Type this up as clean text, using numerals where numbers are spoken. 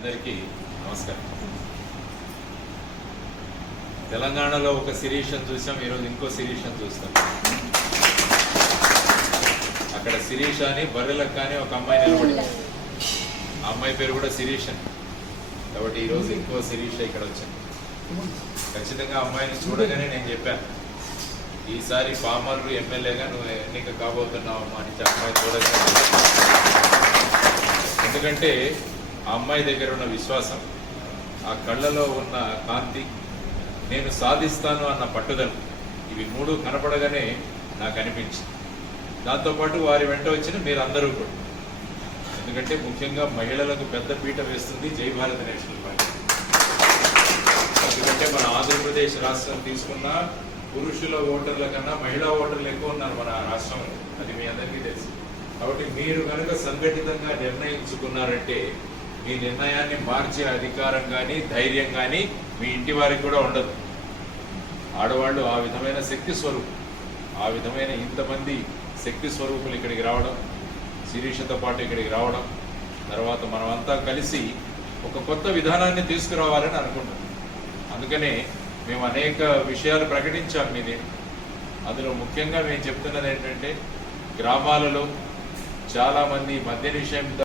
అందరికీ నమస్కారం. తెలంగాణలో ఒక శిరీషను చూసాం, ఈరోజు ఇంకో శిరీషను చూస్తాం. అక్కడ శిరీష అని బర్రెలకు కానీ ఒక అమ్మాయి నిలబడింది. ఆ అమ్మాయి పేరు కూడా శిరీష. కాబట్టి ఈరోజు ఇంకో శిరీష ఇక్కడ వచ్చింది. ఖచ్చితంగా అమ్మాయిని చూడగానే నేను చెప్పాను, ఈసారి పామర్రు ఎమ్మెల్యేగా నువ్వు ఎన్నిక కాబోతున్నావు అమ్మా అని అమ్మాయి చూడగానే. ఎందుకంటే ఆ అమ్మాయి దగ్గర ఉన్న విశ్వాసం, ఆ కళ్ళలో ఉన్న కాంతి, నేను సాధిస్తాను అన్న పట్టుదల, ఇవి మూడు కనపడగానే నాకు అనిపించింది. దాంతోపాటు వారి వెంట వచ్చిన మీరందరూ కూడా. ఎందుకంటే ముఖ్యంగా మహిళలకు పెద్ద పీట వేస్తుంది జై భారత్ నేషనల్ పార్టీ. ఎందుకంటే మన ఆంధ్రప్రదేశ్ రాష్ట్రం తీసుకున్న పురుషుల ఓటర్ల కన్నా మహిళా ఓటర్లు ఎక్కువ ఉన్నారు మన రాష్ట్రంలో, అది మీ అందరికీ తెలుసు. కాబట్టి మీరు కనుక సంఘటితంగా నిర్ణయించుకున్నారంటే మీ నిర్ణయాన్ని మార్చే అధికారం కానీ ధైర్యం కానీ మీ ఇంటి వారికి కూడా ఉండదు. ఆడవాళ్ళు ఆ విధమైన శక్తి స్వరూపం, ఆ విధమైన ఇంతమంది శక్తి స్వరూపులు ఇక్కడికి రావడం, శిరీషతో పాటు ఇక్కడికి రావడం, తర్వాత మనమంతా కలిసి ఒక కొత్త విధానాన్ని తీసుకురావాలని అనుకుంటున్నాం. అందుకనే మేము అనేక విషయాలు ప్రకటించాం మీది. అందులో ముఖ్యంగా మేము చెప్తున్నది ఏంటంటే, గ్రామాలలో చాలామంది మద్య నిషేధం